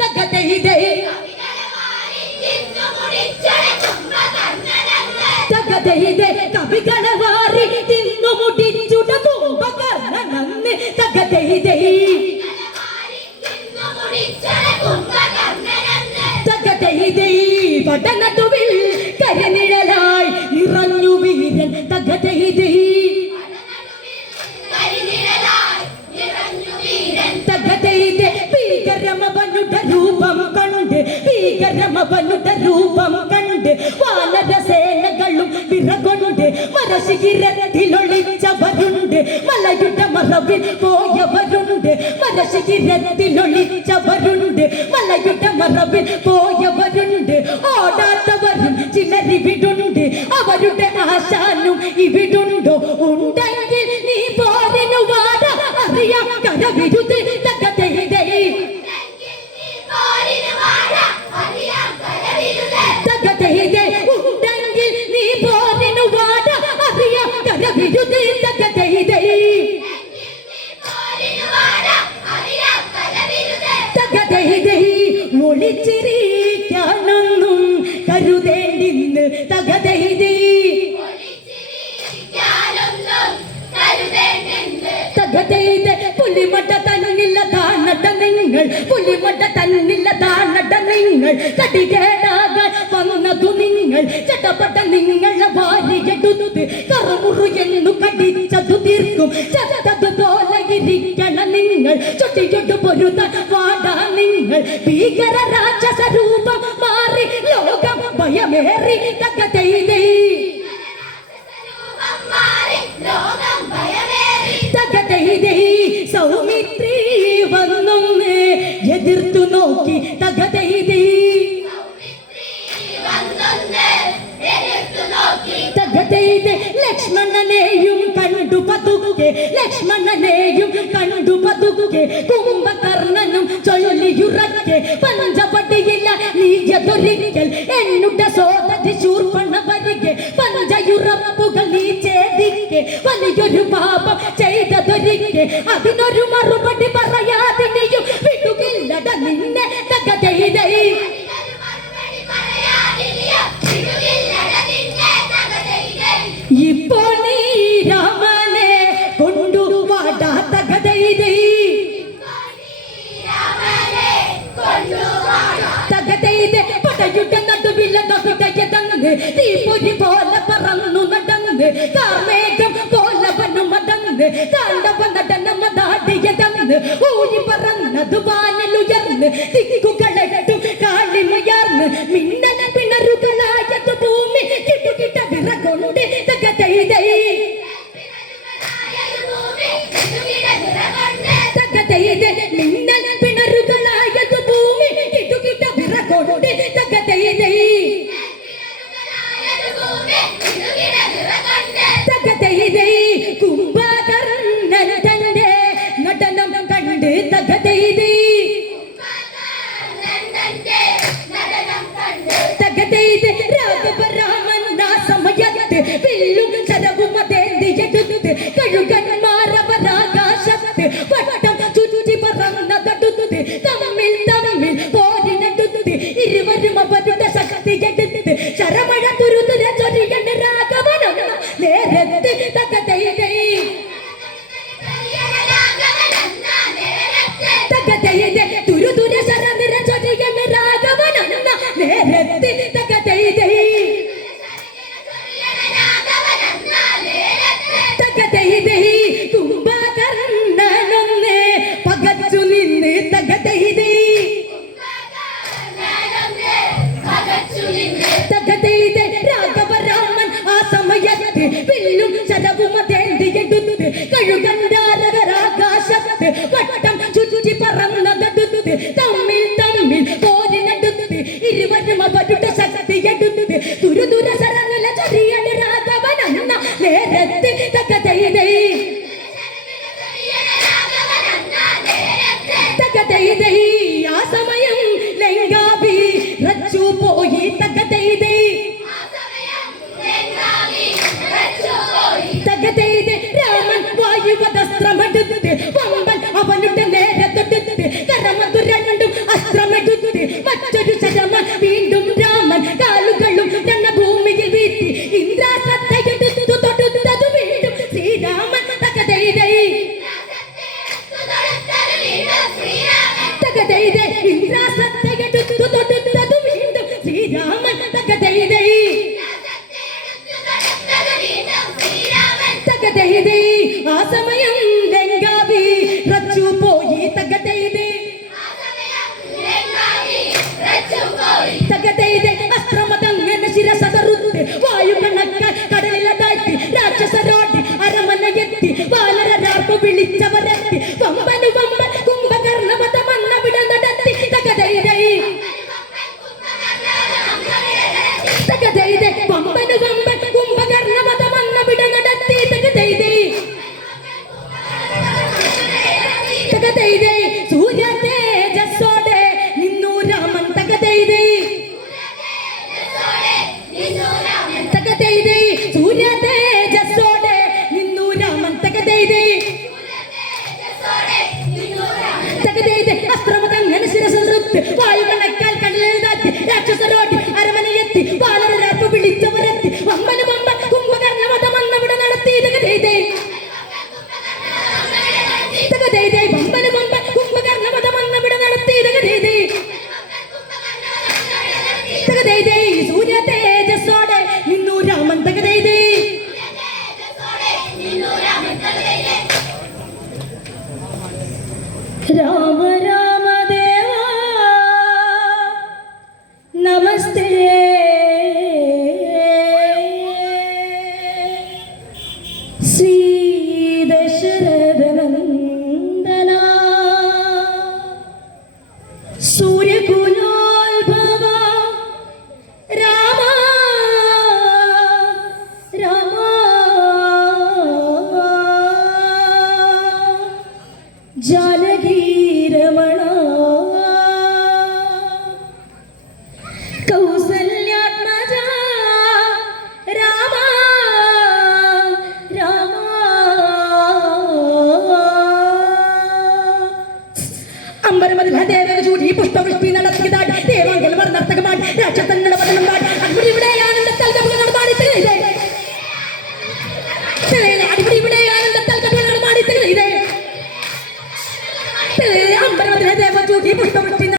തകതൈതൈ തകതൈതൈ കവികളെ വാരി തിന്നു മുടിച്ചുട കുംഭകർണനന്ന് തകതൈതൈ തകതൈതൈ പടനടുവിൽ കരിനിഴലായി നിറഞ്ഞു വീരൻ തകതൈതൈ തകതൈതൈ ഭീകരമവനുടെ രൂപം കണ്ട് ഭീകരമവനുടെ രൂപം കണ്ട് വാനരസേനകളും വിറകൊണ്ട് മരശിഖിരത്തിലൊളിച്ചവരുണ്ട് മലയുടെ മറവിൽ പോയവരുണ്ട് മരശിഖിരത്തിലൊളിച്ചവരുണ്ട് മലയുടെ മറവിൽ പോയവരുണ്ട് ഓടാത്തവരും ചിലരിവിടുണ്ട് അവരുടെ ആശാനും ഇവിടുണ്ടോ ഉണ്ടെങ്കിൽ നീ പോരിനു വാട അറിയാം കരവിരുത് തകതൈതൈ തകതൈതൈ ഉണ്ടെങ്കിൽ നീ പോരിനു വാട അറിയാം കരവിരുത് തകതൈതൈ തകതൈതൈ ഒളിച്ചിരിക്കാനൊന്നും കരുതേണ്ടിന്ന് തകതൈതൈ തകതൈതൈ പുലിമട്ട തന്നില്ലതാണട നിങ്ങൾ പുലിമട്ട തന്നില്ലതാണട നിങ്ങൾ കടികേടാകാൻ വന്നതു നിങ്ങൾ ചട്ടപ്പെട്ട നിങ്ങളെ വാരിയെടുത്ത് കറമുറു എന്നു കടിച്ചതു തീർക്കും ചതതുപോലെ ഇരിക്കണ നിങ്ങൾ ചൊട്ടിയൊട്ടു പൊരുതാൻ വാടാ നിങ്ങൾ ഭീകര രാക്ഷസ രൂപം മാറി ലോകം ഭയമേറി തകതൈതൈ തകതൈതൈ സൗമിത്രി വന്നൊന്ന് എതിർത്തു നോക്കി തകതൈതൈ തകതൈതൈ ലക്ഷ്മണനെയും കണ്ടു പതുക്കെ ലക്ഷ്മണനെയും കണ്ടു പതുക്കെ കുംഭകർണനും ചൊല്ലിയുറക്കെ പഞ്ചപടിയില്ല നീയൊരിക്കൽ എന്നുടെ സോദരി ശൂർപ്പണ വരികെ പഞ്ചയുറപ്പുകൾ നീ ചേദിക്കെ വലിയൊരു പാപം ചെയ്തതൊരിക്കെ അതിനൊരു മറുപടി പറയാതിനെയും വിടുകില്ലട നിന്നെ തകതൈതൈ ഇപ്പോൾ നീ രാമനെ കൊണ്ടുവാടാ തകതൈതൈ തകതൈതൈ പടയുടെ നടുവിലെ നടുകയതന്ന് തീപ്പൊരി പോലെ പറന്നു നടന്ന് കാർമേഘം പോലെ വന്നു മടന്ന് താണ്ടവ നടനമതാടിയതന്ന് ഊരി പറന്നത് വാനലുയർന്ന് ദിക്കുകളെട്ടും കാളിമയർന്ന് മിന്നല പിണറുകളായത് ഭൂമി കിട്ടുകിട്ട വിറകൊണ്ട് തകതൈതൈ തകതൈതൈ മിന്നൽ പിണറുകളായത് ഭൂമി കിട്ടുകിട്ട വിറകൊണ്ട് തകതൈതൈ തകതൈതൈ കുംഭകർണൻ തന്റെ നടനം കണ്ട് തകതൈതൈ തകതൈതൈ രാഘവരാമൻ ആ സമയത്ത് വില്ലും ശരവും അതേന്തിയെടുത്ത് കഴുകന്മാരവരാകാശത്ത് വട്ടം ചുറ്റി പറന്നതടുത്ത് തമ്മിൽ തമ്മിൽ പോരിനടുത്ത് ഇരുവരും അവരുടെ ശക്തി എടുത്ത് ശരമഴ തുരുതുര ചൊരിയണ്ട രാഘവനം നേരത്ത് തകതൈതൈ തകതൈതൈ തുരുതുര ശരനിര ചൊരിയണ്ട രാഘവനം നേരത്ത് തകതൈതൈ തകതൈതൈ കുംഭകർണനൊന്ന് പകച്ചു നിന്ന് തകതൈതൈ തകതൈതൈ രാഘവരാമൻ ആ സമയത്ത് വില്ലും ശരവും അതേന്തിയെടുത്ത് കഴുകന്റാരകരാകാശത്ത് വട്ടം ചുറ്റി പറന്നതടുത്ത് തമ്മിൽ തമ്മിൽ പോരിനടുത്ത് ഇരുവരും അവരുടെ ശക്തി എടുത്ത് തുരുതുര ശരനില ചൊരിയണ രാഘവനെന്ന നേരത്ത് തകതൈതൈ തകതൈതൈ ആ സമയം ലങ്കാവി റച്ചു പോയി തകതൈതൈ തകതൈതൈ രാമൻ വായുവദസ്ത്രമെടുത്ത് വമ്പൻ അവനുടെ നേരെ തൊടുത്ത് കരമതു രണ്ടും സൂര്യകുലോത്ഭവ രാമ രാമ ജാനകീരമണ കൗസല്യാത്മജ രാമ രാമ അമ്പരമതിൽ ദേവക ചൂടി പുഷ്പവൃഷ്ടി നടത്തിയതാട് ദേവാംഗൽ വർണ്ണർത്തകമാട് രാക്ഷസങ്ങളുടെ വചനം